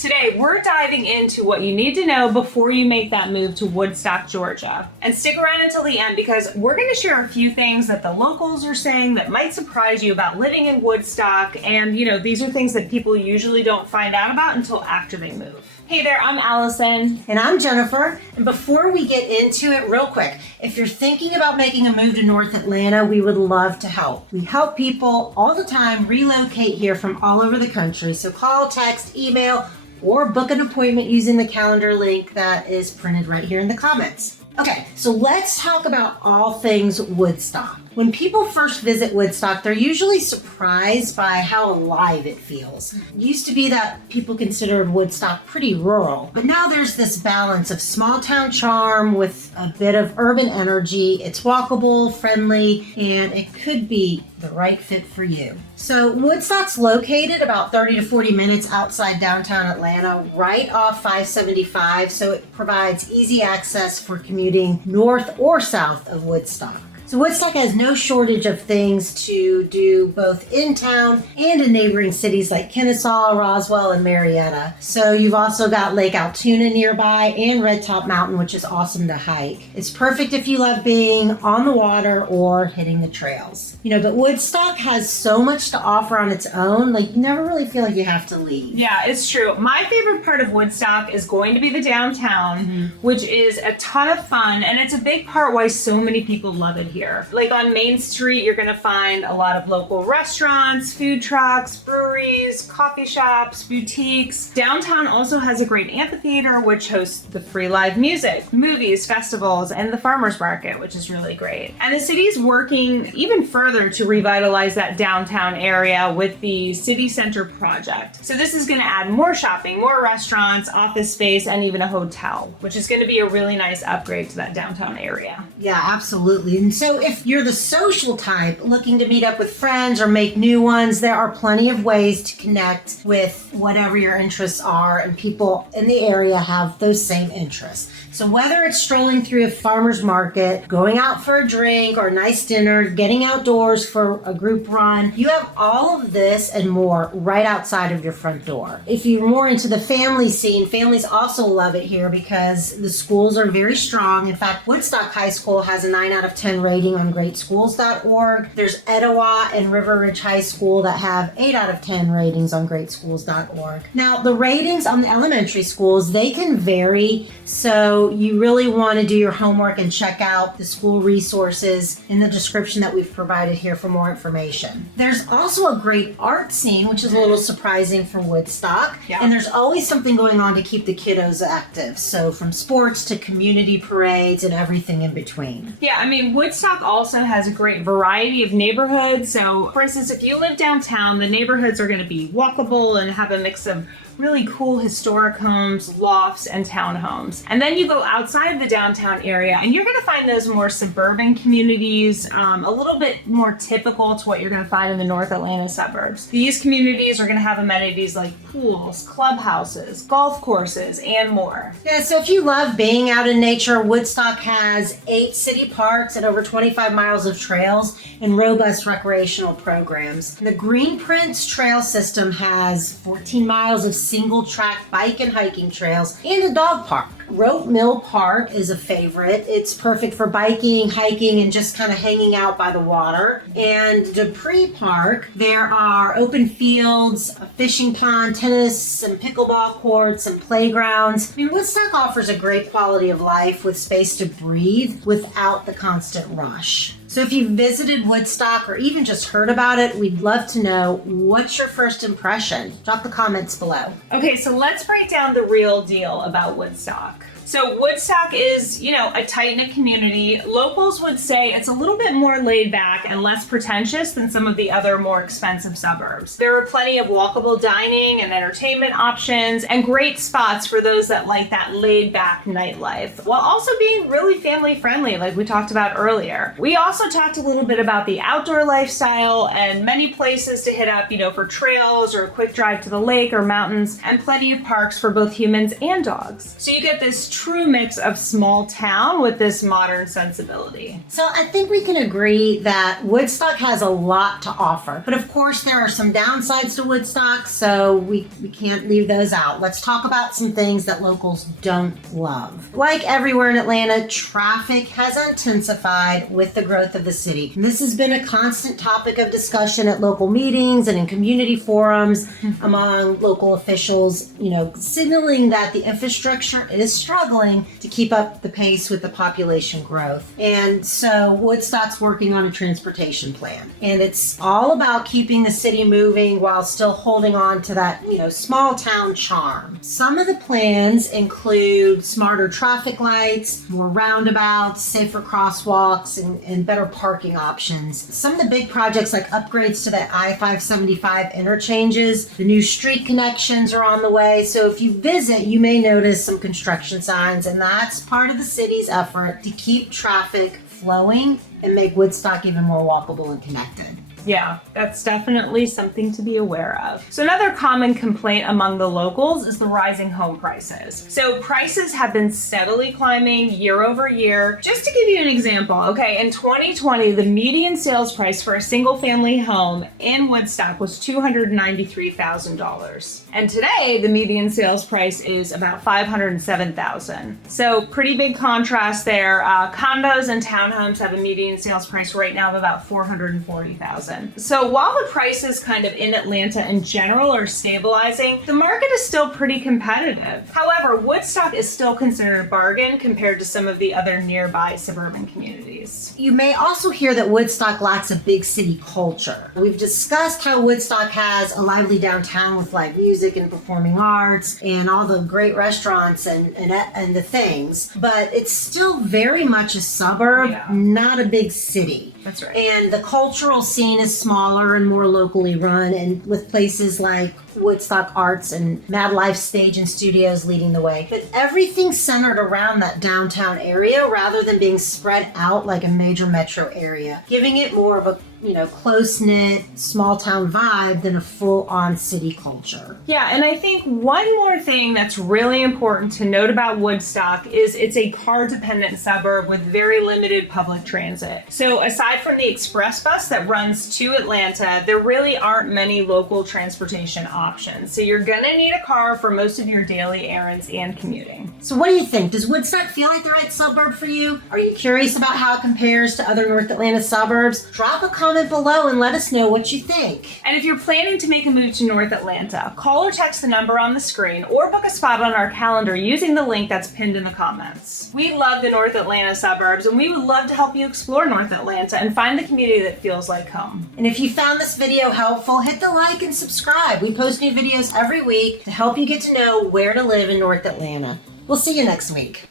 Today, we're diving into what you need to know before you make that move to Woodstock, Georgia. And stick around until the end because we're going to share a few things that the locals are saying that might surprise you about living in Woodstock. And, these are things that people usually don't find out about until after they move. Hey there, I'm Allison. And I'm Jennifer. And before we get into it, real quick, if you're thinking about making a move to North Atlanta, we would love to help. We help people all the time relocate here from all over the country. So call, text, email, or book an appointment using the calendar link that is printed right here in the comments. Okay, so let's talk about all things Woodstock. When people first visit Woodstock, they're usually surprised by how alive it feels. It used to be that people considered Woodstock pretty rural, but now there's this balance of small town charm with a bit of urban energy. It's walkable, friendly, and it could be the right fit for you. So Woodstock's located about 30 to 40 minutes outside downtown Atlanta, right off 575, so it provides easy access for commuting north or south of Woodstock. So Woodstock has no shortage of things to do both in town and in neighboring cities like Kennesaw, Roswell, and Marietta. So you've also got Lake Altoona nearby and Red Top Mountain, which is awesome to hike. It's perfect if you love being on the water or hitting the trails. But Woodstock has so much to offer on its own, you never really feel like you have to leave. Yeah, it's true. My favorite part of Woodstock is going to be the downtown, which is a ton of fun, and it's a big part why so many people love it here. Like on Main Street, you're going to find a lot of local restaurants, food trucks, breweries, coffee shops, boutiques. Downtown also has a great amphitheater, which hosts the free live music, movies, festivals, and the farmers market, which is really great. And the city's working even further to revitalize that downtown area with the City Center project. So this is going to add more shopping, more restaurants, office space, and even a hotel, which is going to be a really nice upgrade to that downtown area. Yeah, absolutely. And so if you're the social type looking to meet up with friends or make new ones, there are plenty of ways to connect with whatever your interests are, and people in the area have those same interests. So whether it's strolling through a farmer's market, going out for a drink or a nice dinner, getting outdoors for a group run, you have all of this and more right outside of your front door. If you're more into the family scene, families also love it here because the schools are very strong. In fact, Woodstock High School has a 9 out of 10 rating on greatschools.org. There's Etowah and River Ridge High School that have 8 out of 10 ratings on greatschools.org. Now, the ratings on the elementary schools, they can vary, so you really want to do your homework and check out the school resources in the description that we've provided here for more information. There's also a great art scene, which is a little surprising for Woodstock. Yeah. And there's always something going on to keep the kiddos active. So from sports to community parades and everything in between. Yeah, Woodstock also has a great variety of neighborhoods. So, for instance, if you live downtown, the neighborhoods are going to be walkable and have a mix of really cool historic homes, lofts, and townhomes. And then you go outside the downtown area and you're going to find those more suburban communities, a little bit more typical to what you're going to find in the North Atlanta suburbs. These communities are going to have amenities like pools, clubhouses, golf courses, and more. Yeah, so if you love being out in nature, Woodstock has 8 city parks and over 25 miles of trails and robust recreational programs. The Green Prince Trail System has 14 miles of single-track bike and hiking trails and a dog park. Rope Mill Park is a favorite. It's perfect for biking, hiking, and just kind of hanging out by the water. And Dupree Park, there are open fields, a fishing pond, tennis, some pickleball courts, and playgrounds. Woodstock offers a great quality of life with space to breathe without the constant rush. So if you've visited Woodstock or even just heard about it, we'd love to know, what's your first impression? Drop the comments below. Okay, so let's break down the real deal about Woodstock. So Woodstock is, a tight-knit community. Locals would say it's a little bit more laid back and less pretentious than some of the other more expensive suburbs. There are plenty of walkable dining and entertainment options and great spots for those that like that laid back nightlife, while also being really family friendly like we talked about earlier. We also talked a little bit about the outdoor lifestyle and many places to hit up, for trails or a quick drive to the lake or mountains, and plenty of parks for both humans and dogs. So you get this true mix of small town with this modern sensibility. So I think we can agree that Woodstock has a lot to offer. But of course, there are some downsides to Woodstock, so we can't leave those out. Let's talk about some things that locals don't love. Like everywhere in Atlanta, traffic has intensified with the growth of the city. And this has been a constant topic of discussion at local meetings and in community forums among local officials, signaling that the infrastructure is struggling to keep up the pace with the population growth. And so Woodstock's working on a transportation plan. And it's all about keeping the city moving while still holding on to that, small town charm. Some of the plans include smarter traffic lights, more roundabouts, safer crosswalks, and better parking options. Some of the big projects like upgrades to the I-575 interchanges, the new street connections are on the way. So if you visit, you may notice some construction signs, and that's part of the city's effort to keep traffic flowing and make Woodstock even more walkable and connected. Yeah, that's definitely something to be aware of. So another common complaint among the locals is the rising home prices. So prices have been steadily climbing year over year. Just to give you an example, okay, in 2020, the median sales price for a single family home in Woodstock was $293,000. And today, the median sales price is about $507,000. So pretty big contrast there. Condos and townhomes have a median sales price right now of about $440,000. So while the prices kind of in Atlanta in general are stabilizing, the market is still pretty competitive. However, Woodstock is still considered a bargain compared to some of the other nearby suburban communities. You may also hear that Woodstock lacks a big city culture. We've discussed how Woodstock has a lively downtown with live music and performing arts and all the great restaurants and the things, but it's still very much a suburb, not a big city. That's right. And the cultural scene is smaller and more locally run, and with places like Woodstock Arts and Mad Life Stage and Studios leading the way. But everything's centered around that downtown area rather than being spread out like a major metro area, giving it more of a close-knit, small-town vibe than a full-on city culture. Yeah, and I think one more thing that's really important to note about Woodstock is it's a car-dependent suburb with very limited public transit. So aside from the express bus that runs to Atlanta, there really aren't many local transportation options. So you're gonna need a car for most of your daily errands and commuting. So what do you think? Does Woodstock feel like the right suburb for you? Are you curious about how it compares to other North Atlanta suburbs? Drop a comment below and let us know what you think. And if you're planning to make a move to North Atlanta, call or text the number on the screen or book a spot on our calendar using the link that's pinned in the comments. We love the North Atlanta suburbs, and we would love to help you explore North Atlanta and find the community that feels like home. And if you found this video helpful, hit the like and subscribe. We post new videos every week to help you get to know where to live in North Atlanta. We'll see you next week.